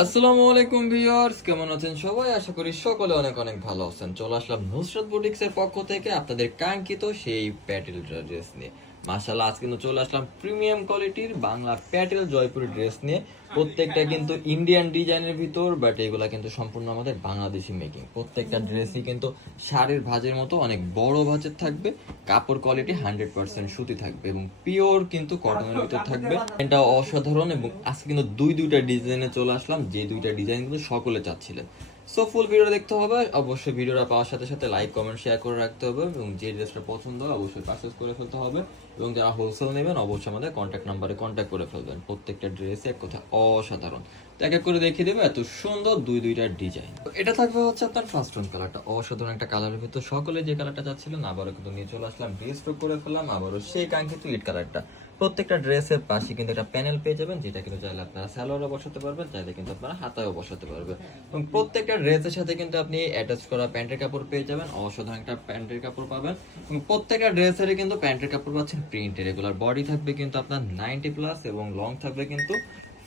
আসসালামু আলাইকুম ভিউয়ার্স, কেমন আছেন সবাই? আশা করি সকলে অনেক অনেক ভালো আছেন। চলে আসলাম নুসরাত বুটিক্সের পক্ষ থেকে আপনাদের কাঙ্ক্ষিত সেই প্যাটেল ড্রেস নিয়ে। মাশাআল্লাহ আজ কিন্তু চলে আসলাম প্রিমিয়াম কোয়ালিটির বাংলা প্যাটেল জয়পুরি ড্রেস নিয়ে। প্রত্যেকটা কিন্তু ইন্ডিয়ান ডিজাইনের ভিতর বাট এগুলা কিন্তু সম্পূর্ণ আমাদের বাংলাদেশি মেকিং প্রত্যেকটা ড্রেসই কিন্তু শাড়ির ভাঁজের মতো, অনেক বড় ভাঁজের থাকবে, কাপড় কোয়ালিটি হান্ড্রেড পার্সেন্ট সুতি থাকবে এবং পিওর কিন্তু কটনের ভিতর থাকবে। এটা অসাধারণ এবং আজকে কিন্তু দুই দুইটা ডিজাইনে চলে আসলাম, যে দুইটা ডিজাইন কিন্তু সকলে চাচ্ছিলেন। সো ফুল ভিডিও দেখতে হবে। অবশ্যই ভিডিওটা পাওয়ার সাথে সাথে লাইক কমেন্ট শেয়ার করে রাখতে হবে এবং যে ড্রেসটা পছন্দ হয় অবশ্যই পারচেস করে ফেলতে হবে এবং যারা হোলসেল নেবেন অবশ্যই আমাদের কন্ট্যাক্ট নাম্বারে কন্ট্যাক্ট করে ফেলবেন। প্রত্যেকটা ড্রেসে এক কথা অসাধারণ। এক এক করে দেখিয়ে দেবে, এত সুন্দর দুই দুইটা ডিজাইন। এটা থাকবে হচ্ছে আপনার ফার্স্ট টোন কালারটা অসাধারণ একটা কালারের ভিতর সকলে যে কালারটা চাচ্ছিলেন আবারও কিন্তু নিয়ে চলে আসলাম রিস্টোক করে ফেললাম, আবারও সেই কাঙ্ক্ষিত ইট কালারটা প্রত্যেকটা ড্রেসের পাশে কিন্তু একটা প্যানেল পেয়ে যাবেন, যেটা কিন্তু চাইলে আপনারা স্যালোয়ারও বসাতে পারবেন, চাইলে কিন্তু আপনারা হাতায়ও বসাতে পারবেন। এবং প্রত্যেকটা ড্রেসের সাথে কিন্তু আপনি অ্যাটাচ করা প্যান্টের কাপড় পেয়ে যাবেন, অসাধারণ একটা প্যান্টের কাপড় পাবেন। এবং প্রত্যেকটা ড্রেসেরই কিন্তু প্যান্টের কাপড় পাচ্ছেন প্রিন্টের রেগুলার বডি থাকবে কিন্তু আপনার নাইনটি প্লাস এবং লং থাকবে কিন্তু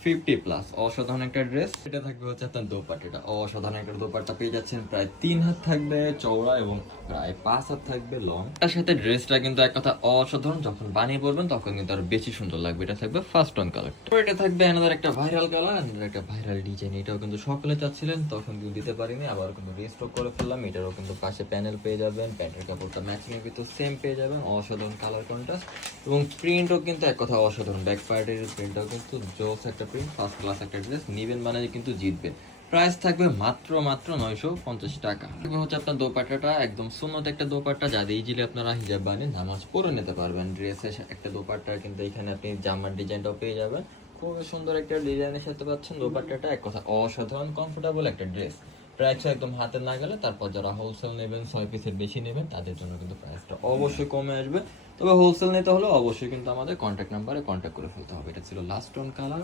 ফিফটি প্লাস, অসাধারণ একটা ড্রেস। এটা থাকবে হচ্ছে আপনার দোপাট্টা। অসাধারণ একটা দোপাট্টা পেয়ে যাচ্ছেন। প্রায় তিন হাত থাকবে চওড়া এবং প্রায় পাঁচ হাত থাকবে লং। তার সাথে ড্রেসটা কিন্তু এক কথা অসাধারণ। যখন বানিয়ে পড়বেন তখন কিন্তু আরও বেশি সুন্দর লাগবে। এটা থাকবে ফার্স্ট অন কালার এটা থাকবে এনাদের একটা ভাইরাল কালার এনাদের একটা ভাইরাল ডিজাইন এটাও কিন্তু সকলে চাচ্ছিলেন, তখন কিন্তু দিতে পারিনি। আবার কিন্তু রিস্টক করে ফেললাম। এটারও কিন্তু পাশে প্যানেল পেয়ে যাবেন। প্যান্টের কাপড়টা ম্যাচিং এর ভিতর সেম পেয়ে যাবেন। অসাধারণ কালার কন্ট্রাস্ট এবং প্রিন্টও কিন্তু এক কথা অসাধারণ। ব্যাক পার্টের প্রিন্টটাও কিন্তু জোস একটা প্রিন্ট ফার্স্ট ক্লাস একটা ড্রেস নিবেন মানে কিন্তু জিতবেন। প্রাইস থাকবে মাত্র মাত্র নয়শো পঞ্চাশ টাকা। হচ্ছে আপনার দোপাট্টাটা, একদম সুন্নত একটা দোপাট্টা, যা দিয়ে ইজিলি আপনারা হিজাব বানিয়ে নামাজ পড়ে নিতে পারবেন। ড্রেসের একটা দোপাট্টা কিন্তু এখানে আপনি জামার ডিজাইনটাও পেয়ে যাবেন। খুবই সুন্দর একটা ডিজাইনের সাথে পাচ্ছেন দোপাট্টাটা। এক কথা, অসাধারণ কমফোর্টেবল একটা ড্রেস প্রাইসটা একদম হাতে না গেলে তারপর যারা হোলসেল নেবেন, ছয় পিসের বেশি নেবেন, তাদের জন্য কিন্তু প্রাইসটা অবশ্যই কমে আসবে। তবে হোলসেল নিতে হলে অবশ্যই কিন্তু আমাদের কন্ট্যাক্ট নাম্বারে কন্ট্যাক্ট করে ফেলতে হবে। এটা ছিল লাস্ট অন কালার